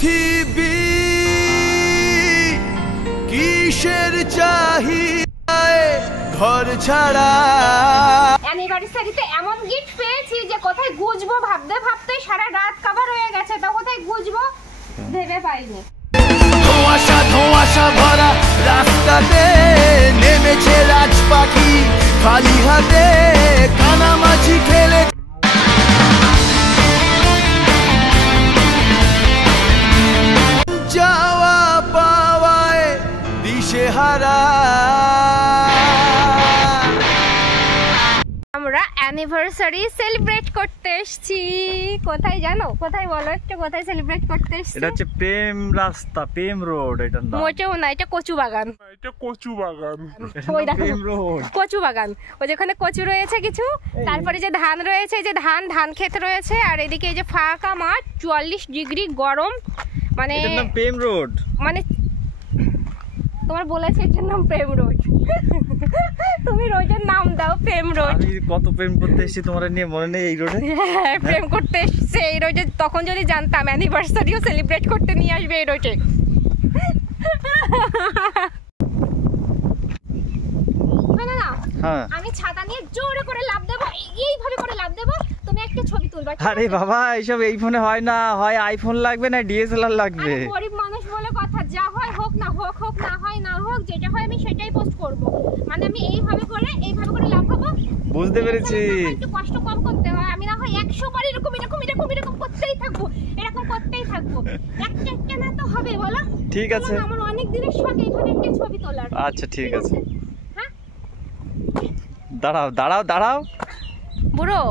পৃথিবী কিসের চাহিদায় ঘর ছাড়া। অ্যানিভার্সারিতে এমন গিফট পেয়েছি যে কোথায় গুজবো ভাবতে ভাবতে সারা রাত কভার হয়ে গেছে, তো কোথায় গুজবো ভেবে পাইনি। ধোঁয়াশা ধোঁয়াশা ভরা রাস্তাতে নেমেছে রাজ পাখি খালি হাতে কানামাছি খেলে। যাওয়া পাওয়ায় দিশেহারা। আমরা অ্যানিভার্সারি সেলিব্রেট করতে এসেছি। কোথায় জানো? কোথায় বলো একটু, কোথায় সেলিব্রেট করতে এসেছি? এটা হচ্ছে প্রেম রাস্তা, প্রেম রোড। এটা না, মোটেও না, এটা কচু বাগান। এটা কচু বাগান। ওই দেখো প্রেম রোড, কচু বাগান। ওই যেখানে কচু রয়েছে কিছু, তারপরে যে ধান রয়েছে, যে ধান ক্ষেত রয়েছে, আর এদিকে এই যে ফাঁকা মাঠ, 44 ডিগ্রি গরম। মানে এটার নাম প্রেম রোড। মানে তোমার বলেছে এটার নাম প্রেম রোড। তুমি রোডের নাম দাও প্রেম রোড। আমি কত প্রেম করতে এসেছি তোমার নিয়ে, মনে নেই? এই রোডে প্রেম করতে এসছে এই রোডে। তখন যদি জানতাম অ্যানিভার্সারিও সেলিব্রেট করতে নিয়ে আসবে এই রোডে। না না, আমি ছাতা নিয়ে জোরে করে লাফ দেবো, এইভাবে করে লাফ দেবো, তুমি একটা ছবি তুলবা। আরে বাবা, এইসব এই ফোনে হয় না, হয় আইফোন লাগবে না ডিএসএলআর লাগবে। গরিব মানুষ বলে কথা, যা হয় হোক, না হোক হোক, না হয় না হোক, যেটা হয় আমি সেটাই পোস্ট করব। মানে আমি এইভাবে করে লাফাবো। বুঝতে পেরেছি। একটু কষ্ট কম করতে হয়, আমি না হয় 100 বার এরকম করতেই থাকবো, এরকম করতেই থাকবো। একটা না তো হবে, বলো? ঠিক আছে, আমার অনেক দিনের শখ এখানে একটা ছবি তোলার। আচ্ছা ঠিক আছে। হ্যাঁ, দাঁড়াও দাঁড়াও দাঁড়াও। বুড়ো,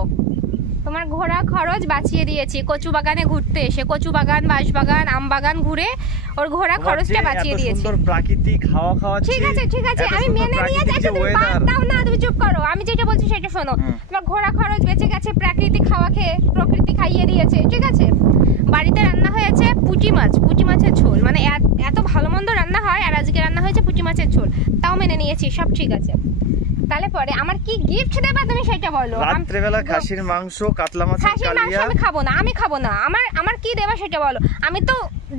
তোমার ঘোরা খরচ বাঁচিয়ে দিয়েছি কচু বাগানে ঘুরতে এসে। কচু বাগান, বাঁশ বাগান, আম বাগান ঘুরে ওর ঘোরা খরচটা বাঁচিয়ে দিয়েছি। সুন্দর প্রাকৃতিক হাওয়া খাওয়াচ্ছি। ঠিক আছে, আমি মেনে নিয়েছি। আচ্ছা তুমি বাদ দাও না, তুমি চুপ করো। আমি যেটা বলছি সেটা শোনো। তোমার ঘোরা খরচ বেঁচে গেছে, প্রাকৃতিক হাওয়া খেয়ে প্রকৃতি খাইয়ে দিয়েছে। ঠিক আছে, বাড়িতে রান্না হয়েছে পুঁটি মাছের ঝোল। মানে এত ভালো মন্দ রান্না হয়, আর আজকে রান্না হয়েছে পুঁটি মাছের ঝোল। তাও মেনে নিয়েছি, সব ঠিক আছে। তাহলে পরে আমার কি গিফট দেবা তুমি সেটা বলো। রাত্রেবেলা খাসির মাংস, কাতলা মাছের কালিয়া। আমি খাবো না। আমার কি দেবা সেটা বলো। আমি তো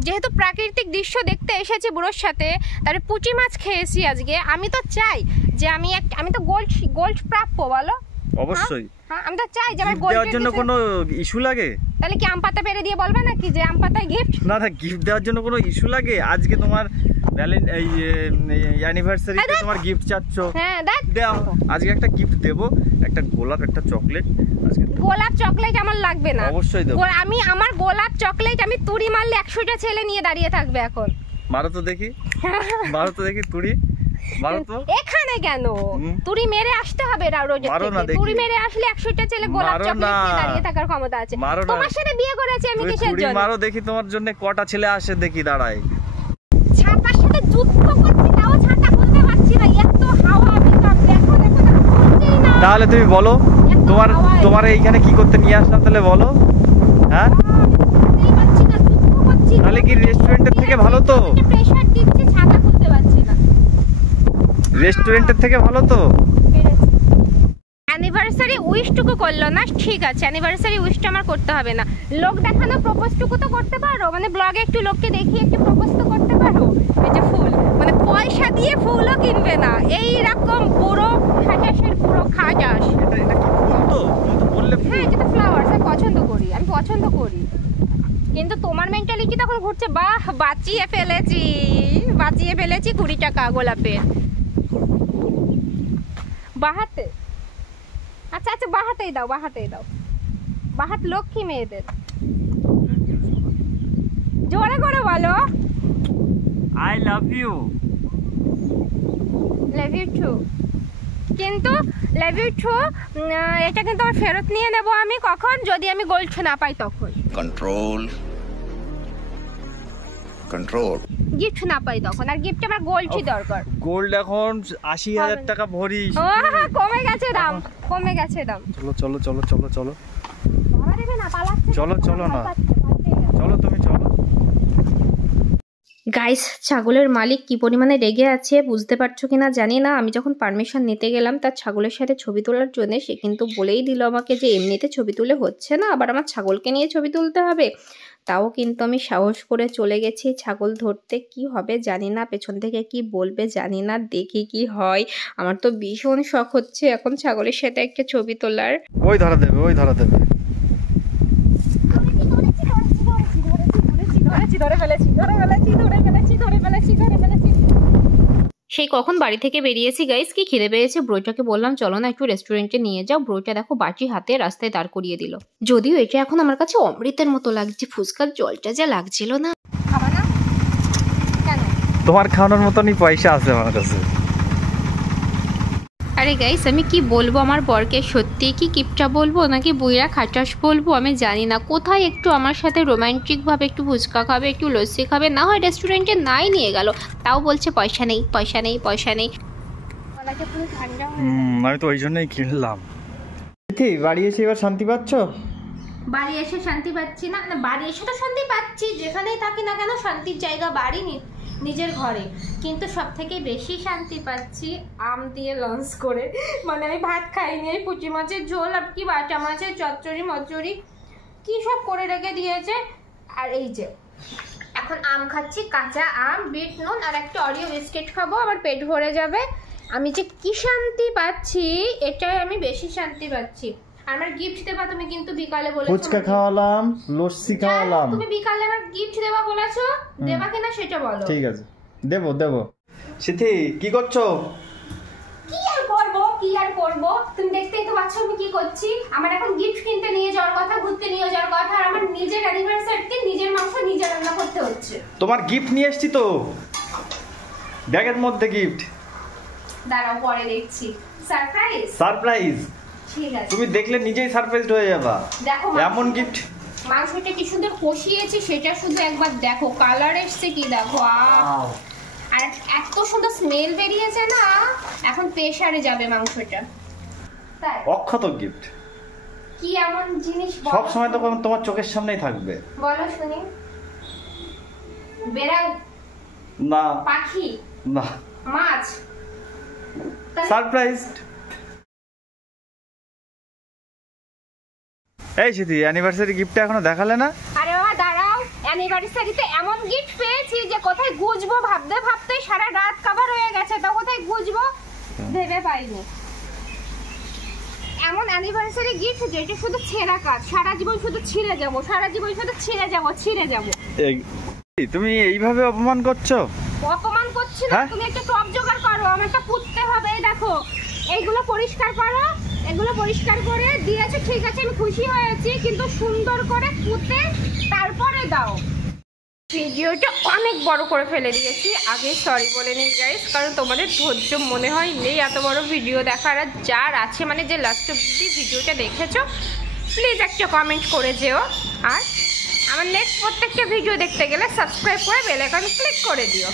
যেহেতু প্রাকৃতিক দৃশ্য দেখতে এসেছি বুড়োর সাথে, তারপরে পুঁটি মাছ খেয়েছি আজকে, আমি তো চাই যে আমি তো গোল্ড প্রাপ্য, বলো? অবশ্যই। হ্যাঁ, আমি তো চাই যে আমার গোল্ড দেওয়ার জন্য কোনো ইস্যু লাগে? তাহলে কি আম পাতা পেরে দিয়ে বলবে নাকি যে আম পাতায় গিফট? না, গিফট দেওয়ার জন্য কোনো ইস্যু লাগে? আজকে তোমার অ্যানিভার্সারিতে তোমার গিফট চাচ্ছ। হ্যাঁ, দাও। আজকে একটা গিফট দেবো, একটা গোলাপ, একটা চকলেট। আজকে গোলাপ চকলেট আমার লাগবে না। অবশ্যই দেবো। আমার গোলাপ চকলেট আমি তুড়ি মারলে 100টা ছেলে নিয়ে দাঁড়িয়ে থাকবে এখন। মারো তো দেখি তুড়ি মারো তো। এখানে কেন তুড়ি মেরে আসতে হবে? তুড়ি মেরে আসলে 100টা ছেলে গোলাপ চকলেট নিয়ে দাঁড়িয়ে থাকার ক্ষমতা আছে। তোমার সাথে বিয়ে করেছি আমি কিসের জন্য? মারো দেখি তোমার জন্য কটা ছেলে আসে দেখি দাঁড়ায়। ছাতার সাথে যুদ্ধ করছি, তাও ছাতা খুলতে পারছি না, এত হাওয়া বিকট। দেখো তাহলে তুমি বলো তোমার এইখানে কি করতে নিয়ে আসলাম, তাহলে বলো। হ্যাঁ, তাহলে কি রেস্টুরেন্টের থেকে ভালো? তো প্রেসার দিচ্ছি, ছাতা খুলতে পারছি না। রেস্টুরেন্টের থেকে ভালো তো। অ্যানিভার্সারি উইশটুকু করলো না, ঠিক আছে, অ্যানিভার্সারি উইশটা আমার করতে হবে না। লোক দেখানো প্রপোজটুকু তো করতে পারো, মানে ব্লগে একটু লোককে দেখিয়ে একটু প্রপোজ তো করতে পারো। এই যে ফুল, মানে পয়সা দিয়ে ফুলও কিনবে না, এই রকম পুরো খাটাসের পুরো খাটাস। এটা কি ফুল? তো তুমি তো বললে ফুল। হ্যাঁ, এটা তো ফ্লাওয়ার্স, আমি পছন্দ করি। কিন্তু তোমার মেন্টালিটি তখন ঘুরছে, বাহ বাঁচিয়ে ফেলেছি 20 টাকা গোলাপের। বাহাতে, আচ্ছা বাহাতেই দাও। বাহাত লক্ষ্মী মেয়েদের। জোরে করে বলো, I love you. Love you too. কিন্তু লাভ ইউ টু এটা কিন্তু আমার ফেরত নিয়ে নেব আমি কখন? যদি আমি গোল্ড না পাই তখন। কন্ট্রোল গিফট না পাই তখন, আর গিফট আমার গোল্ডই দরকার। গোল্ড এখন 80,000 টাকা ভরি। কমে গেছে দাম। চলো। বাবা দেবে না, পালাচ্ছে। চলো না, চলো তুমি চলো। গাইস, ছাগলের মালিক কি পরিমাণে রেগে আছে বুঝতে পারছো কিনা জানি না। আমি যখন পারমিশন নিতে গেলাম তার ছাগলের সাথে ছবি তোলার জন্য, সে কিন্তু বলেই দিল আমাকে যে এমনিতে ছবি তুলে হচ্ছে না, আবার আমার ছাগলকে নিয়ে ছবি তুলতে হবে। তাও কিন্তু আমি সাহস করে চলে গেছি ছাগল ধরতে। কি হবে জানি না, পেছন থেকে কি বলবে জানি না, দেখি কি হয়। আমার তো ভীষণ শখ হচ্ছে এখন ছাগলের সাথে একটা ছবি তোলার। ওই ধরা দেবে, ওই ধরা দেবে। সেই কখন বাড়ি থেকে বেরিয়েছি গাইস, কি খিদে পেয়েছে। ব্রোটাকে বললাম চলো না একটু রেস্টুরেন্টে নিয়ে যাও। ব্রোটা দেখো বাটি হাতে রাস্তায় দাঁড় করিয়ে দিল। যদিও এটা এখন আমার কাছে অমৃতের মতো লাগছে, ফুচকার জলটা যা লাগছিল না। খাবা না কেন? তোমার খাওয়ানোর মতনই পয়সা আছে আমার কাছে। আরে গাইস, আমি কি বলবো আমার বরকে, সত্যি কি কিপটা বলবো নাকি বুইরা খাটাস বলবো আমি জানি না। কোথায় একটু আমার সাথে রোমান্টিক ভাবে একটু ফুচকা খাবে, একটু লস্যি খাবে, না হয় রেস্টুরেন্টে নাই নিয়ে গেল, তাও বলছে পয়সা নেই পয়সা নেই পয়সা নেই। আমি তো ওই জন্যই কিনলাম। বাড়ি এসে এবার শান্তি পাচ্ছ? বাড়ি এসে শান্তি পাচ্ছি না, বাড়ি এসে তো শান্তি পাচ্ছি, যেখানেই থাকি না কেন শান্তির জায়গা বাড়ি নিজের ঘরে। কিন্তু সব থেকে বেশি শান্তি পাচ্ছি আম দিয়ে লঞ্চ করে। মানে আমি ভাত খাইনি, এই পুঁটি মাছের ঝোল আর কি বাটা মাছের চচ্চড়ি মচ্চড়ি কি সব করে রেখে দিয়েছে। আর এই যে এখন আম খাচ্ছি, কাঁচা আম, বিট নুন আর একটা অরিও বিস্কিট খাবো, আমার পেট ভরে যাবে। আমি যে কি শান্তি পাচ্ছি, এটাই আমি বেশি শান্তি পাচ্ছি। আমার গিফট দেবা তুমি কিন্তু বিকালে বলেছো। ফুচকা খাওয়ালাম, লস্যি খাওয়ালাম। তুমি বিকালে আমার গিফট দেবা বলেছো, দেবা কিনা সেটা বলো। ঠিক আছে, দেবো দেবো। সিথি কি করছো? কি আর করবো, কি আর করবো, তুমি দেখতেই তো পাচ্ছ আমি কি করছি। আমার এখন গিফট কিনতে নিয়ে যাওয়ার কথা, ঘুরতে নিয়ে যাওয়ার কথা, আর আমার নিজের অ্যানিভার্সারিতে নিজের মাংস নিজে রান্না করতে হচ্ছে। তোমার গিফট নিয়ে এসেছি তো, ব্যাগের মধ্যে গিফট। দাঁড়াও পরে দেখছি। সারপ্রাইজ? সারপ্রাইজ। ঠিক আছে, তুমি দেখলে নিজেই সারপ্রাইজড হয়ে যাবা। দেখো এমন গিফট। মাংসটা কি সুন্দর কষিয়েছি সেটা শুধু একবার দেখো, কালার এসছে কি দেখো, আর এত সুন্দর স্মেল বেরিয়েছে না, এখন প্রেসারে যাবে মাংসটা। তাই অক্ষত গিফট। কি এমন জিনিস সব সময় তো তোমার চোখের সামনেই থাকবে। বলো শুনি। বেড়াল? না। পাখি? না। মাছ? সারপ্রাইজ। এই সিথি, অ্যানিভার্সারি গিফটটা এখনো দেখালে না? আরে বাবা দাঁড়াও, অ্যানিভার্সারিতে এমন গিফট পেয়েছি যে কোথায় গুজবো ভাবতে ভাবতে সারা রাত কভার হয়ে গেছে, তো কোথায় গুজবো ভেবে পাইনি। এমন অ্যানিভার্সারি গিফট যেটা শুধু ছেঁড়া কাজ, সারা জীবন শুধু ছিঁড়ে যাবো, সারা জীবন শুধু ছিঁড়ে যাবো। তুমি এইভাবে অপমান করছো? অপমান করছি না, তুমি একটা টপ জোগাড় করো, আমারটা পুঁততে হবে। দেখো এইগুলো পরিষ্কার করো, এগুলো পরিষ্কার করে দিয়েছে ঠিক আছে, আমি খুশি হয়েছি, কিন্তু সুন্দর করে পুঁতে তারপরে দাও। ভিডিওটা অনেক বড় করে ফেলে দিয়েছি, আগে সরি বলে নিই গাইস, কারণ তোমাদের ধৈর্য মনে হয় নেই এত বড় ভিডিও দেখার। আর যার আছে মানে যে লাস্ট অব্দি ভিডিওটা দেখেছো, প্লিজ একটা কমেন্ট করে যেও। আর আমার নেক্সট প্রত্যেকটা ভিডিও দেখতে গেলে সাবস্ক্রাইব করে বেল আইকন ক্লিক করে দিও।